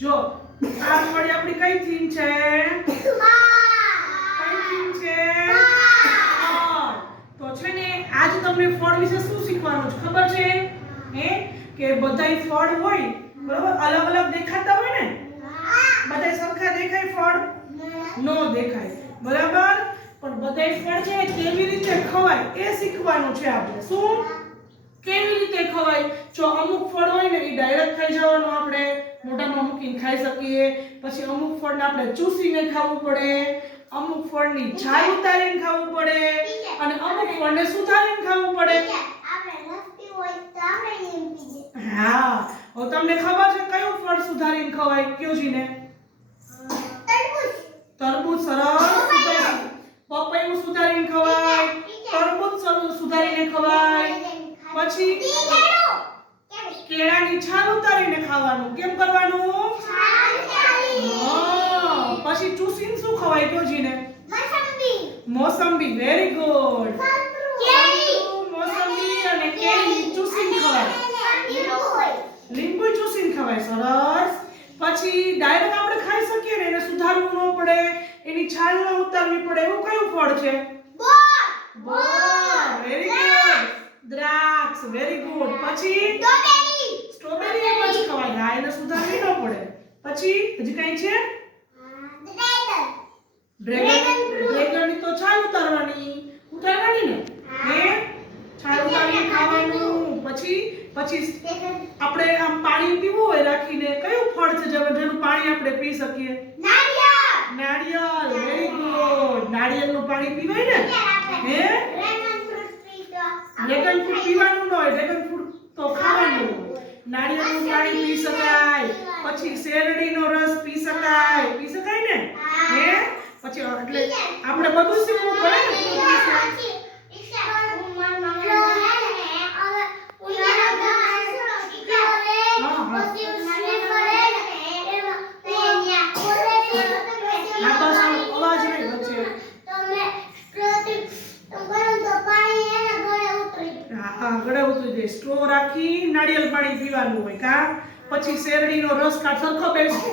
જો આ અઠવાડિયે આપણી કઈ થીમ છે? કઈ થીમ છે? ફળ. તો છે ને આજ તમને ફળ વિશે શું શીખવાનું છે ખબર છે? કે બધાય ફળ હોય બરોબર, અલગ અલગ દેખાતા હોય ને, બધાય સરખા દેખાય ફળ? નો દેખાય બરાબર, પણ બધાય ફળ છે કેવી રીતે ખવાય એ શીખવાનું છે આપણે. શું? કેવી રીતે ખવાય? જો અમુક ફળ હોય ને એ ડાયરેક્ટ ખાઈ જવાનું, આપણે મોઢામાં મૂકીને ખાઈ શકીએ. પછી અમુક ફળને આપણે ચૂસીને ખાવું પડે, અમુક ફળની છાલ ઉતારીને ખાવું પડે, અને અમુક ફળને સુધારીને ખાવું પડે. હા, હવે તમને ખબર છે કયું ફળ સુધારીને ખવાય? કયો જીને? તરબૂચ. સરસ. પપૈયું સુધારીને ખવાય, તરબૂચ સુધારીને ખવાય. પછી કેળાની છાલ ઉતારીને ખાવાનું. કેમ કરવાનું? પછી ચૂસીને શું ખવાય? કયો જીને? મોસંબી. Very good. મોસંબી અને કેરી ચૂસીને ખવાય. લીંબુ ચૂસીને ખવાય. સરસ. પછી ડાયરેક્ટ આપણે ખાઈ શકીએ ને, એને સુધારવું ન પડે, એની છાલ ન ઉતારવી પડે, એવું કયું ફળ છે? બોર. Very good. દ્રાક્ષ. Very good. પછી સ્ટ્રોબેરી એમ જ ખવાય. હા, એને સુધારવી ન પડે. પછી હજી કઈ છે? ડ્રેગન તો છાલ ઉતારવાની ને, છાલ ઉતારીને ખાવાનું. પછી આપણે આમ પાણી પીવું હોય રાખીને, કયું ફળ છે જેનું પાણી આપણે પી શકીએ? નાળિયેર. Very good. નાળિયેરનું પાણી પીવાય ને? ડ્રેગન ફ્રૂટ પીવાનું ન હોય, ડ્રેગન ફ્રૂટ તો ખાવાનું. નાળિયેરનું પાણી પી શકાય, પછી શેરડીનો રસ પી શકાય ને? પછી એટલે આપણે બધું શીખવું પડે ને. ગળે ઉતરી જાય. સ્ટ્રો રાખી નાળિયેર પાણી પીવાનું હોય કા? પછી શેરડીનો રસ કા સરખો બેસી